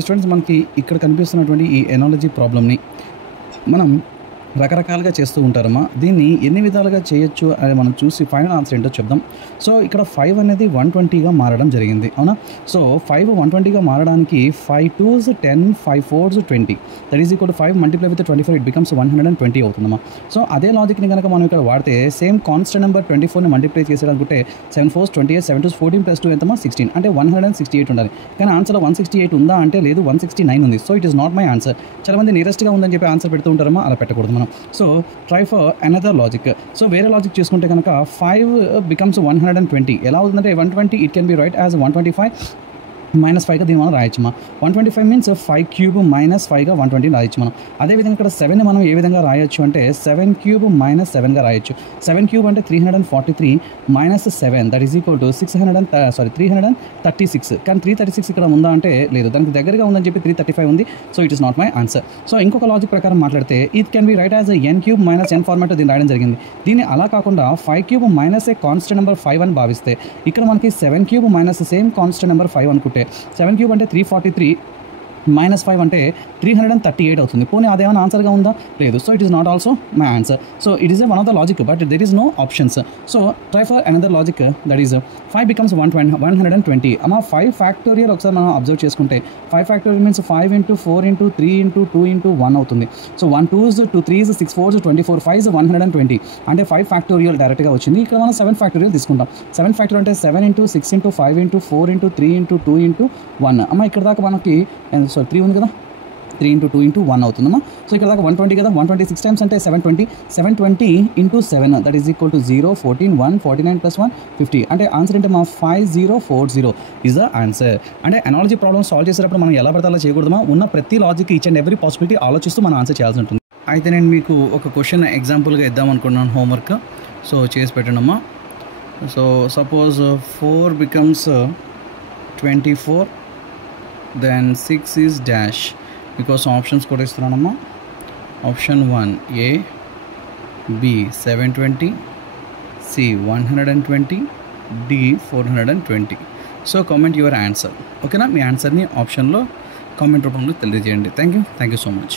Students మనకి ఇక్కడ కనిపిస్తున్నటువంటి ఈ ఎనాలజీ ప్రాబ్లమ్‌ని మనం రకరకాలుగా చేస్తూ ఉంటారమ్మా. దీన్ని ఎన్ని విధాలుగా చేయొచ్చు అని మనం చూసి ఫైనల్ ఆన్సర్ ఏంటో చెప్దాం. సో ఇక్కడ 5 అనేది 120గా మారడం జరిగింది. అవునా? సో 5 120గా మారడానికి 5 2s 10, 5 4s 20. That is equal to 5 multiply with 24 it becomes 120 అవుతుందమ్మా. సో అదే లాజిక్‌ని గనక మనం ఇక్కడ వాడితే సేమ్ కాన్స్టెంట్ నెంబర్ 24ని మల్టిప్లై చేసేయాలనుకుంటే 7 4s 28, 7 2s 14 + 2 ఎంతమ్మా 16 అంటే 168 ఉండాలి. కానీ ఆన్సర్‌లో 168 ఉందా అంటే లేదు 169 ఉంది. So it is not my answer. చాలామంది నియరెస్ట్‌గా ఉందని చెప్పి ఆన్సర్ పెడుతూ ఉంటారమ్మా. అలా పెట్టకూడదు మనం. So try for another logic. So వేరే లాజిక్ చూసుకుంటే కనుక 5 బికమ్స్ 120 ఎలా అవుతుందంటే 120 it can be right as 125 -5గా దీన్ని మనం రాయొచ్చు. 125 మీన్స్ 5 క్యూబ్ -5గా 120 రాయొచ్చు మనం. అదేవిధంగా ఇక్కడ 7ని మనం ఏ విధంగా రాయొచ్చు అంటే 7 క్యూబ్ -7గా రాయొచ్చు. 7 క్యూబ్ అంటే 343 -7 దట్ ఈజ్ ఈక్వల్ టు 336. కానీ 336 ఇక్కడ ఉందా అంటే లేదు. దానికి దగ్గరగా ఉందని చెప్పి 335 ఉంది. So it is not my answer. So ఇంకొక లాజిక్ ప్రకారం మాట్లాడితే it can be right as n cube -n format దీన్ని రాయడం జరిగింది. దీన్ని అలా కాకుండా 5 cube minus a constant number 5 అని భావిస్తే ఇక్కడ మనకి 7 cube minus same constant number 5 అనుకుంటే 7 క్యూబ్ అంటే 343 -5 అంటే 338 అవుతుంది. పోనీ అదేమైనా ఆన్సర్గా ఉందా? లేదు. So it is not also my answer. So it is one of the logic but there is no options. So try for another logic that is 5 becomes 120 అమ్మ 5 ఫ్యాక్టోరియల్ ఒకసారి మనం అబ్జర్వ్ చేసుకుంటే 5 ఫ్యాక్టోరియల్ మీన్స్ 5 × 4 × 3 × 2 × 1 అవుతుంది. So 1 2s 2 3s 6 4s 24 5s 120 అంటే 5 factorial డైరెక్ట్గా వచ్చింది. ఇక్కడ మనం 7 ఫ్యాక్టోరియల్ తీసుకుంటాం. 7 ఫ్యాక్టోరియల్ అంటే 7 × 6 × 5 × 4 × 3 × 2 × 1 అమ్మ ఇక్కడ దాకా మనకి 3 ఉంది కదా 3 × 2 × 1 అవుతుందమ్మా. సో ఇక్కడ దాకా 120 కదా 126 టైమ్స్ అంటే 720 × 7 దట్ ఈజ్ ఈక్వల్ టు 0 14 1 49 + 1 50 అంటే ఆన్సర్ అంటే మా 5040 ఈజ్ ద ఆన్సర్. అంటే అనాలజీ ప్రాబ్లమ్ సాల్వ్ చేసేటప్పుడు మనం ఎలా పడితే అలా చేయకూడదమ్మా. ఉన్న ప్రతి logic each and every possibility ఆలోచిస్తూ మనం ఆన్సర్ చేయాల్సి ఉంటుంది. అయితే నేను మీకు ఒక క్వశ్చన్ ఎగ్జాంపుల్గా ఇద్దాం అనుకున్నాను హోంవర్క్. సో చేసి పెట్టండమ్మా. So suppose 4 becomes 24 then 6 is dash because options కూడా ఇస్తున్నానమ్మా. Option 1 A B 720 C 120 D 420. So comment your answer. ఓకేనా? మీ ఆన్సర్ని ఆప్షన్లో కామెంట్ రూపంలో తెలియజేయండి. Thank you so much.